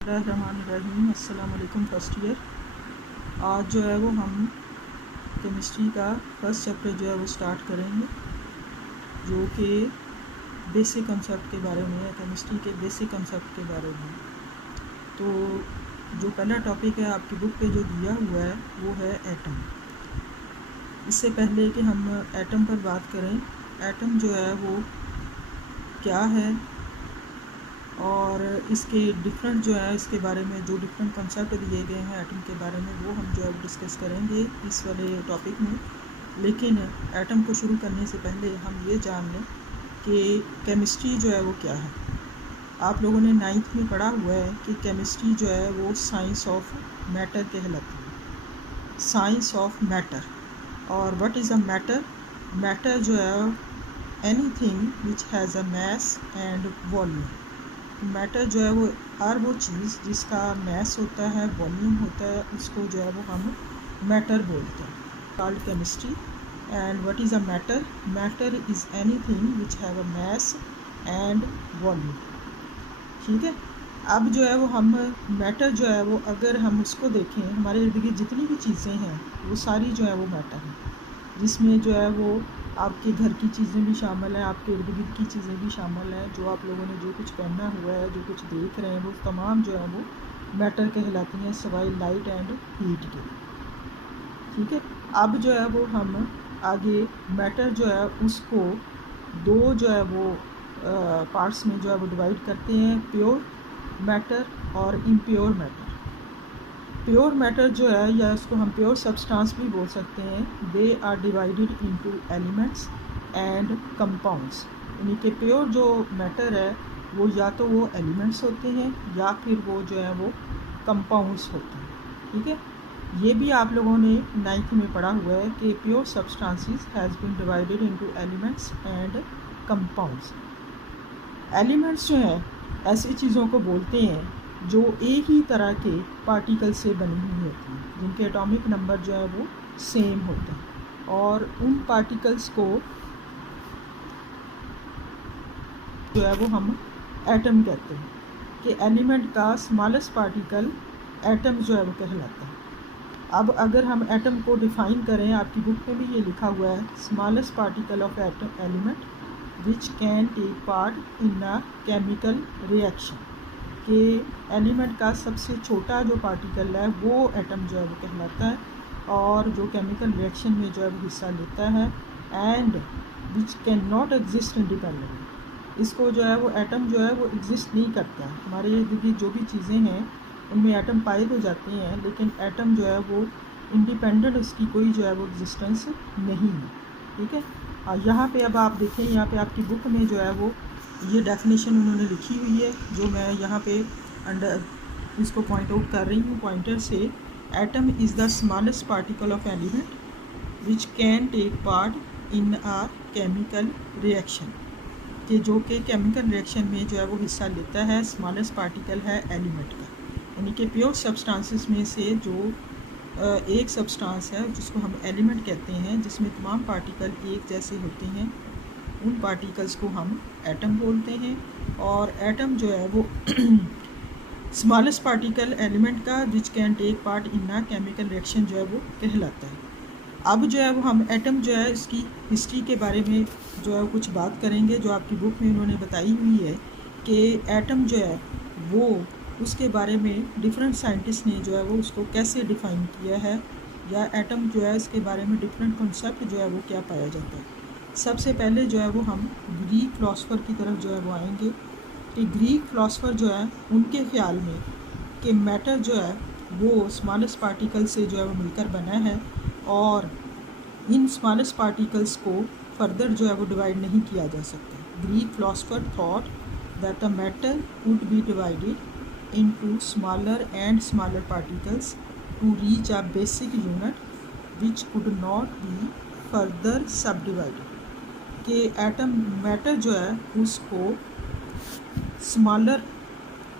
बिस्मिल्लाहिर्रहमानिर्रहीम। अस्सलाम वालेकुम फर्स्ट ईयर। आज जो है वो हम केमिस्ट्री का फर्स्ट चैप्टर जो है वो स्टार्ट करेंगे, जो कि बेसिक कंसेप्ट के बारे में है, केमिस्ट्री के बेसिक कंसेप्ट के बारे में। तो जो पहला टॉपिक है आपकी बुक पे जो दिया हुआ है वो है एटम। इससे पहले कि हम एटम पर बात करें, एटम जो है वो क्या है और इसके डिफरेंट जो है इसके बारे में जो डिफरेंट कंसेप्ट दिए गए हैं एटम के बारे में, वो हम जो है डिस्कस करेंगे इस वाले टॉपिक में। लेकिन एटम को शुरू करने से पहले हम ये जान लें कि केमिस्ट्री जो है वो क्या है। आप लोगों ने 9th में पढ़ा हुआ है कि केमिस्ट्री जो है वो साइंस ऑफ मैटर कहलाती है, साइंस ऑफ मैटर। और what is a matter? Matter जो है anything which has a mass and volume. Matter जो है वो हर वो चीज़ जिसका मैस होता है, वॉल्यूम होता है, उसको जो है वो हम मैटर बोलते हैं, called chemistry. And what is a matter? Matter is anything which have a mass and volume. ठीक है। अब जो है वो हम मैटर जो है वो अगर हम उसको देखें, हमारे इर्द गिर्द जितनी भी चीज़ें हैं वो सारी जो है वो मैटर हैं, जिसमें जो है वो आपके घर की चीज़ें भी शामिल हैं, आपके इर्द गिर्द की चीज़ें भी शामिल हैं, जो आप लोगों ने जो कुछ पहना हुआ है, जो कुछ देख रहे हैं, वो तमाम जो है वो मैटर कहलाती हैं, सिवाय लाइट एंड हीट के। ठीक है। अब जो है वो हम आगे मैटर जो है उसको दो जो है वो पार्ट्स में जो है वो डिवाइड करते हैं, प्योर मैटर और इम्प्योर मैटर। प्योर मैटर जो है, या इसको हम प्योर सब्सटेंस भी बोल सकते हैं, they are divided into elements and compounds. यानी कि प्योर जो मैटर है वो या तो वो एलिमेंट्स होते हैं या फिर वो जो है वो कंपाउंड्स होते हैं। ठीक है। ये भी आप लोगों ने 9th में पढ़ा हुआ है कि pure substances has been divided into elements and compounds. Elements जो हैं ऐसी चीज़ों को बोलते हैं जो एक ही तरह के पार्टिकल से बनी हुई होती हैं, जिनके एटॉमिक नंबर जो है वो सेम होते हैं, और उन पार्टिकल्स को जो है वो हम एटम कहते हैं। कि एलिमेंट का स्मॉलेस्ट पार्टिकल एटम जो है वो कहलाता है। अब अगर हम एटम को डिफ़ाइन करें, आपकी बुक में भी ये लिखा हुआ है, smallest particle of atom element which can take part in a chemical reaction. कि एलिमेंट का सबसे छोटा जो पार्टिकल है वो एटम जो है वो कहलाता है, और जो केमिकल रिएक्शन में जो है वो हिस्सा लेता है, and which can not exist independently. इसको जो है वो एटम जो है वो एग्जिस्ट नहीं करता है। हमारे इर्द गिर्द जो भी चीज़ें हैं उनमें एटम पाए तो जाते हैं, लेकिन एटम जो है वो इंडिपेंडेंट, उसकी कोई जो है वो एग्जिस्टेंस नहीं है। ठीक है। और यहाँ पे अब आप देखें, यहाँ पे आपकी बुक में जो है वो ये डेफिनेशन उन्होंने लिखी हुई है, जो मैं यहाँ पे अंडर इसको पॉइंट आउट कर रही हूँ पॉइंटर से। Atom is the smallest particle of element which can take part in a chemical reaction. कि जो कि केमिकल रिएक्शन में जो है वो हिस्सा लेता है, स्मॉलेस्ट पार्टिकल है एलिमेंट का। यानी कि प्योर सब्सटेंसेस में से जो एक सब्सटेंस है जिसको हम एलिमेंट कहते हैं, जिसमें तमाम पार्टिकल एक जैसे होते हैं, उन पार्टिकल्स को हम एटम बोलते हैं। और एटम जो है वो स्मॉलेस्ट पार्टिकल एलिमेंट का which can take part in a chemical reaction जो है वो कहलाता है। अब जो है वो हम एटम जो है इसकी हिस्ट्री के बारे में जो है कुछ बात करेंगे, जो आपकी बुक में उन्होंने बताई हुई है कि एटम जो है वो उसके बारे में डिफरेंट साइंटिस्ट ने जो है वो उसको कैसे डिफ़ाइन किया है, या एटम जो है इसके बारे में डिफरेंट कॉन्सेप्ट जो है वो क्या पाया जाता है। सबसे पहले जो है वो हम ग्रीक फिलोसोफर की तरफ जो है वो आएंगे कि ग्रीक फिलोसोफर जो है उनके ख्याल में कि मैटर जो है वो स्मॉलेस्ट पार्टिकल से जो है वो मिलकर बना है, और इन स्मॉलेस्ट पार्टिकल्स को फर्दर जो है वो डिवाइड नहीं किया जा सकता। Greek philosopher thought that the matter would be divided into smaller and smaller particles to reach a basic unit which could not be further subdivided. कि एटम मैटर जो है उसको स्मॉलर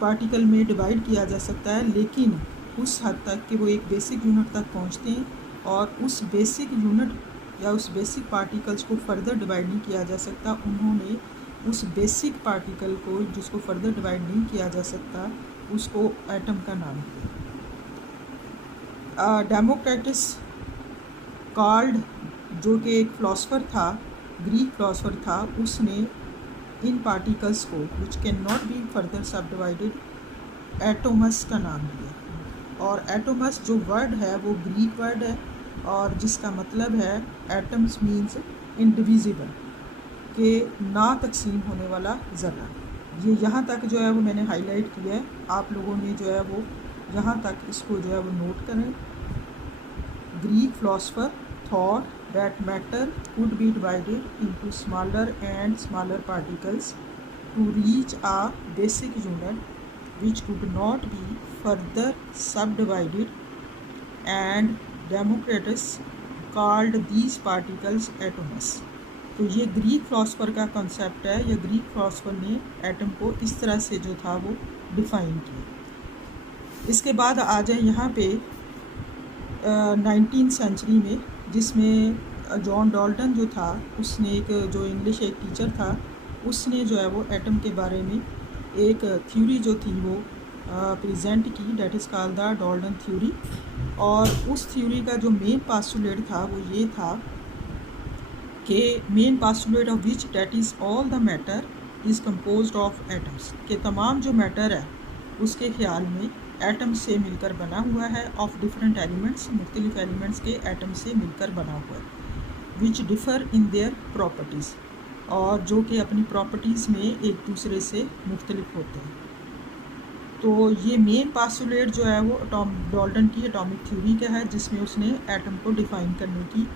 पार्टिकल में divide किया जा सकता है, लेकिन उस हद तक कि वो एक बेसिक यूनिट तक पहुंचते हैं, और उस बेसिक यूनिट या उस बेसिक पार्टिकल्स को फर्दर डिवाइड नहीं किया जा सकता। उन्होंने उस बेसिक पार्टिकल को जिसको फर्दर डिवाइड नहीं किया जा सकता उसको एटम का नाम दिया। डेमोक्रेटस कॉल्ड, जो कि एक फ़िलासफ़र था, ग्रीक फ़िलासफ़र था, उसने इन पार्टिकल्स को which can not be further सब डिवाइडेड एटोमस का नाम दिया। और एटोमस जो वर्ड है वो ग्रीक वर्ड है और जिसका मतलब है एटम्स मीन्स इंडिविजिबल, के ना तकसीम होने वाला ज़रा। ये यहाँ तक जो है वो मैंने हाईलाइट किया है, आप लोगों ने जो है वो यहाँ तक इसको जो है वो नोट करें। Greek philosopher thought that matter could be divided into smaller and smaller particles to reach a basic unit which could not be further subdivided, and Democritus called these particles atoms। तो ये Greek philosopher का concept है, या Greek philosopher ने atom को इस तरह से जो था वो डिफ़ाइन किया। इसके बाद आ जाए यहाँ पे 19th सेंचुरी में, जिसमें जॉन डाल्टन जो था, उसने एक जो इंग्लिश एक टीचर था, उसने जो है वो एटम के बारे में एक थ्योरी जो थी वो प्रेजेंट की, that is called the Dalton theory. और उस थ्योरी का जो मेन पास्टुलेट था वो ये था कि main postulate of which that is all the matter is composed of atoms, के तमाम जो मैटर है उसके ख्याल में एटम से मिलकर बना हुआ है, ऑफ डिफरेंट एलिमेंट्स, मुख्तलिफ एलिमेंट्स के एटम से मिलकर बना हुआ है, विच डिफ़र इन देयर प्रॉपर्टीज़, और जो कि अपनी प्रॉपर्टीज़ में एक दूसरे से मुख्तलिफ होते हैं। तो ये मेन पास्टुलेट जो है वो डाल्टन की एटॉमिक थ्योरी का है, जिसमें उसने एटम को डिफ़ाइन करने की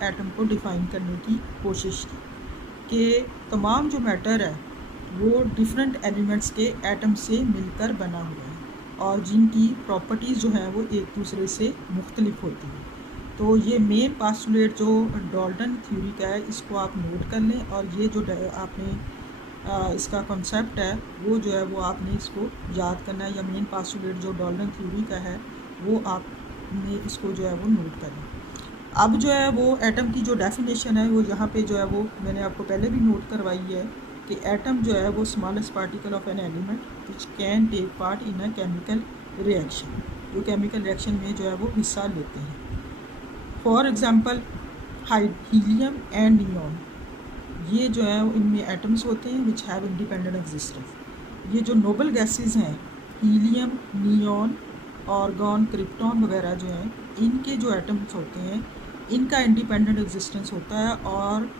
एटम को डिफ़ाइन करने की कोशिश की कि तमाम जो मैटर है वो डिफरेंट एलिमेंट्स के एटम से मिलकर बना हुआ है और जिनकी प्रॉपर्टीज़ जो हैं वो एक दूसरे से मुख्तलिफ होती हैं। तो ये मेन पास्टुलेट जो डाल्टन थ्योरी का है, इसको आप नोट कर लें, और ये जो आपने इसका कॉन्सेप्ट है वो जो है वो आपने इसको याद करना है, या मेन पास्टुलेट जो डाल्टन थ्योरी का है वो आपने इसको जो है वो नोट करना। अब जो है वो एटम की जो डेफिनेशन है वो यहाँ पे जो है वो मैंने आपको पहले भी नोट करवाई है कि एटम जो है वो smallest particle of an element which can take part in a chemical reaction, जो केमिकल रिएक्शन में जो है वो हिस्सा लेते हैं। For example helium and neon, ये जो है इनमें एटम्स होते हैं विच हैव इंडिपेंडेंट एग्जिस्टेंस। ये जो नोबल गैसेस हैं, हीलियम, नियॉन, आर्गॉन, क्रिप्टॉन वगैरह जो हैं, इनके जो एटम्स होते हैं इनका इंडिपेंडेंट एग्जिस्टेंस होता है और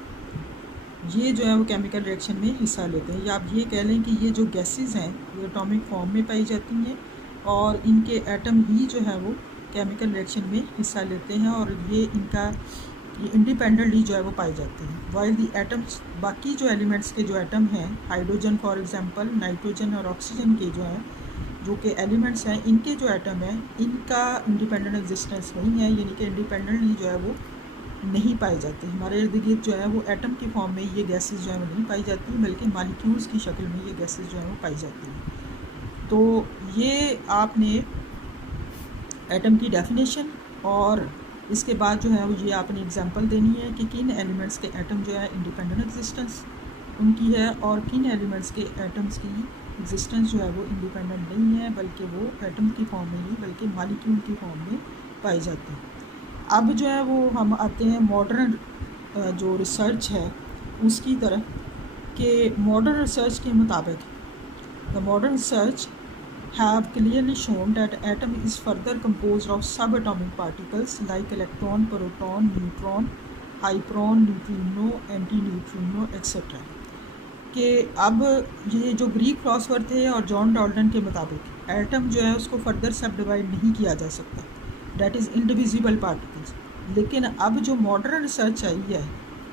ये जो है वो केमिकल रिएक्शन में हिस्सा लेते हैं। या आप ये कह लें कि ये जो गैसेस हैं ये एटॉमिक फॉर्म में पाई जाती हैं और इनके एटम ही जो है वो केमिकल रिएक्शन में हिस्सा लेते हैं और ये इंडिपेंडेंटली जो है वो पाई जाते हैं। वाइल दी एटम्स, बाकी जो एलिमेंट्स के जो एटम हैं, हाइड्रोजन फॉर एग्जांपल, नाइट्रोजन और ऑक्सीजन के जो हैं, जो कि एलिमेंट्स हैं, इनके जो एटम हैं इनका इंडिपेंडेंट एग्जिस्टेंस नहीं है, यानी कि इंडिपेंडेंटली जो है वो नहीं पाए जाते। हमारे इर्द गिर्द जो है वो एटम की फॉर्म में ये गैसेस जो है वो नहीं पाई जाती, बल्कि मॉलिक्यूल्स की शक्ल में ये गैसेस जो है वो पाई जाती हैं। तो ये आपने एटम की डेफिनेशन और इसके बाद जो है वो ये आपने एग्जांपल देनी है कि किन एलिमेंट्स के एटम जो है इंडिपेंडेंट एग्जिस्टेंस उनकी है और किन एलिमेंट्स के एटम्स की एग्जिस्टेंस जो है वो इंडिपेंडेंट नहीं है, बल्कि वो एटम की फॉर्म में नहीं बल्कि मॉलिक्यूल की फॉर्म में पाई जाती है। अब जो है वो हम आते हैं मॉडर्न जो रिसर्च है उसकी तरफ, कि मॉडर्न रिसर्च के मुताबिक the modern research have clearly shown that atom is further composed of subatomic particles like electron, proton, neutron, hypron, neutrino, antineutrino etc. कि अब ये जो ग्रीक फिलोसोफर थे और जॉन डाल्टन के मुताबिक एटम जो है उसको फर्दर सब डिवाइड नहीं किया जा सकता, डैट इज़ इंडिविजिबल पार्टिकल्स। लेकिन अब जो मॉडर्न रिसर्च आई है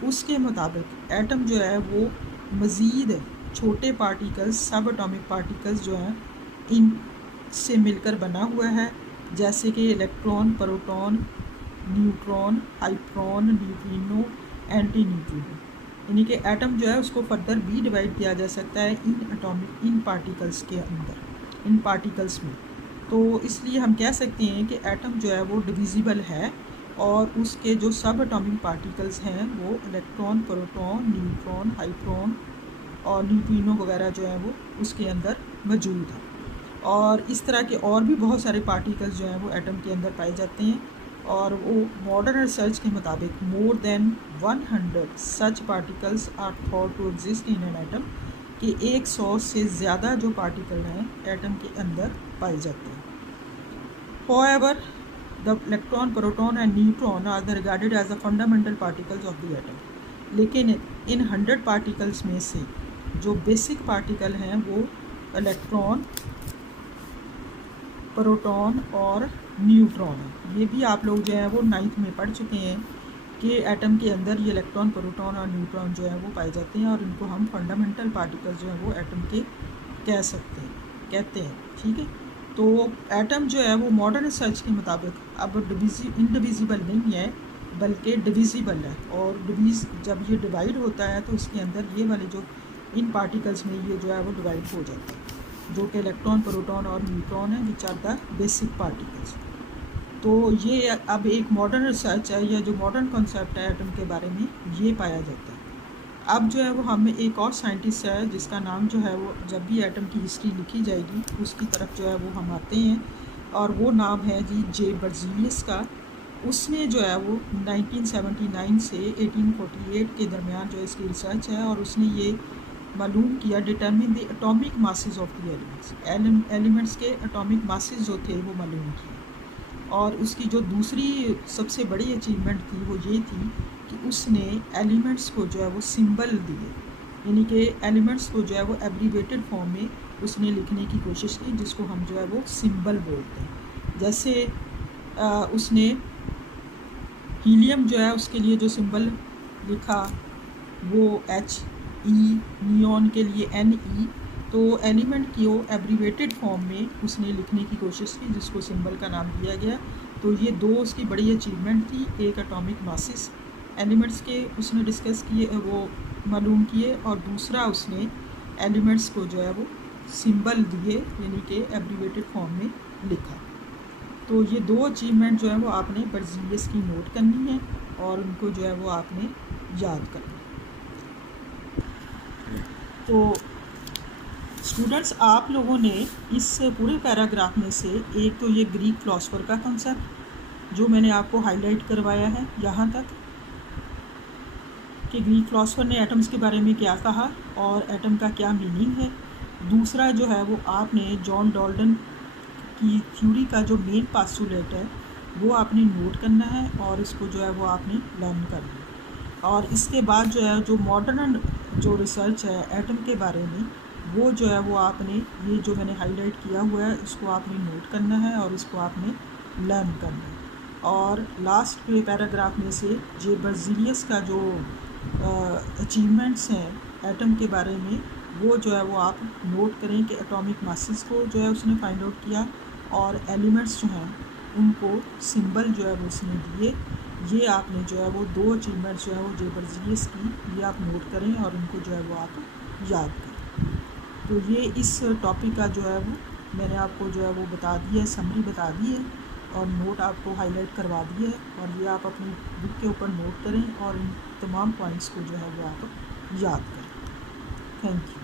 उसके मुताबिक एटम जो है वो मज़ीद छोटे पार्टिकल्स, सब एटॉमिक पार्टिकल्स जो हैं इन से मिलकर बना हुआ है, जैसे कि electron, proton, neutron, hyperon, neutrino, antineutrino. यानी कि एटम जो है उसको फर्दर भी डिवाइड किया जा सकता है इन पार्टिकल्स के अंदर, इन पार्टिकल्स में। तो इसलिए हम कह सकते हैं कि एटम जो है वो डिविजिबल है और उसके जो सब एटॉमिक पार्टिकल्स हैं वो इलेक्ट्रॉन, प्रोटॉन, न्यूट्रॉन, हाइप्रोन और न्यूट्रिनो वगैरह जो है वो उसके अंदर मौजूद है। और इस तरह के और भी बहुत सारे पार्टिकल्स जो हैं वो एटम के अंदर पाए जाते हैं। और वो मॉडर्न रिसर्च के मुताबिक more than 100 such particles are thought to exist in an atom, कि 100 से ज़्यादा जो पार्टिकल हैं एटम के अंदर पाए जाते हैं। However, the electron, proton and neutron are regarded as the fundamental particles of the atom. लेकिन इन 100 पार्टिकल्स में से जो बेसिक पार्टिकल हैं वो इलेक्ट्रॉन, प्रोटॉन और न्यूट्रॉन है। ये भी आप लोग जो है वो 9th में पढ़ चुके हैं कि एटम के अंदर ये इलेक्ट्रॉन, प्रोटॉन और न्यूट्रॉन जो है वो पाए जाते हैं, और इनको हम फंडामेंटल पार्टिकल्स जो है वो एटम के कहते हैं। ठीक है, तो एटम जो है वो मॉडर्न रिसर्च के मुताबिक अब इंडिविजिबल नहीं है बल्कि डिविजिबल है। और जब ये डिवाइड होता है तो इसके अंदर ये वाले जो इन पार्टिकल्स में ये जो है वो डिवाइड हो जाता है, जो कि इलेक्ट्रॉन, प्रोटॉन और न्यूट्रॉन है, which are the basic particles. तो ये अब एक मॉडर्न रिसर्च है, या जो मॉडर्न कॉन्सेप्ट है एटम के बारे में, ये पाया जाता है। अब जो है वो हमें एक और साइंटिस्ट है जिसका नाम जो है वो, जब भी एटम की हिस्ट्री लिखी जाएगी उसकी तरफ जो है वो हम आते हैं, और वो नाम है जी जे बर्जीलियस का। उसने जो है वो 1979 से 1848 के दरमियान जो इसकी रिसर्च है, और उसने ये मालूम किया, determine the atomic masses of the elements के एटॉमिक मासेस जो थे वो मालूम किए। और उसकी जो दूसरी सबसे बड़ी अचीवमेंट थी वो ये थी कि उसने एलिमेंट्स को जो है वो सिंबल दिए, यानी कि एलिमेंट्स को जो है वो एब्रीवेटेड फॉर्म में उसने लिखने की कोशिश की, जिसको हम जो है वो सिंबल बोलते हैं। जैसे उसने हीलियम जो है उसके लिए जो सिंबल लिखा वो HE, नियॉन के लिए NE। तो एलिमेंट की वो एब्रीवेटेड फॉर्म में उसने लिखने की कोशिश की, जिसको सिंबल का नाम दिया गया। तो ये दो उसकी बड़ी अचीवमेंट थी, एक एटॉमिक मासेस एलिमेंट्स के उसने डिस्कस किए, वो मालूम किए, और दूसरा उसने एलिमेंट्स को जो है वो सिंबल दिए, यानी कि एब्रीवेटेड फॉर्म में लिखा। तो ये दो अचीवमेंट जो है वो आपने बर्जीलियस की नोट करनी है, और उनको जो है वो आपने याद करना है। तो स्टूडेंट्स, आप लोगों ने इस पूरे पैराग्राफ में से एक तो ये ग्रीक फिलोसफर का कंसेप्ट जो मैंने आपको हाईलाइट करवाया है यहाँ तक, कि ग्रीक फिलोसफर ने एटम्स के बारे में क्या कहा और एटम का क्या मीनिंग है। दूसरा जो है वो आपने जॉन डॉल्टन की थ्योरी का जो मेन पास्टुलेट है वो आपने नोट करना है, और इसको जो है वो आपने लर्न करना है। और इसके बाद जो है जो मॉडर्न जो रिसर्च है एटम के बारे में, वो जो है वो आपने ये जो मैंने हाईलाइट किया हुआ है इसको आपने नोट करना है, और इसको आपने लर्न करना है। और लास्ट के पैराग्राफ में से जे बर्जीलियस का जो अचीवमेंट्स हैं एटम के बारे में, वो जो है वो आप नोट करें कि एटॉमिक मासेस को जो है उसने फाइंड आउट किया, और एलिमेंट्स जो हैं उनको सिंबल जो है वो उसने दिए। ये आपने जो है वो दो अचीवमेंट्स जो है वो जे बर्जीलियस की, ये आप नोट करें और इनको जो है वो आप याद करें। तो ये इस टॉपिक का जो है वो मैंने आपको जो है वो बता दिया है, समरी बता दी है, और नोट आपको हाईलाइट करवा दिया है, और ये आप अपनी बुक के ऊपर नोट करें और इन तमाम पॉइंट्स को जो है वो आप याद करें। Thank you.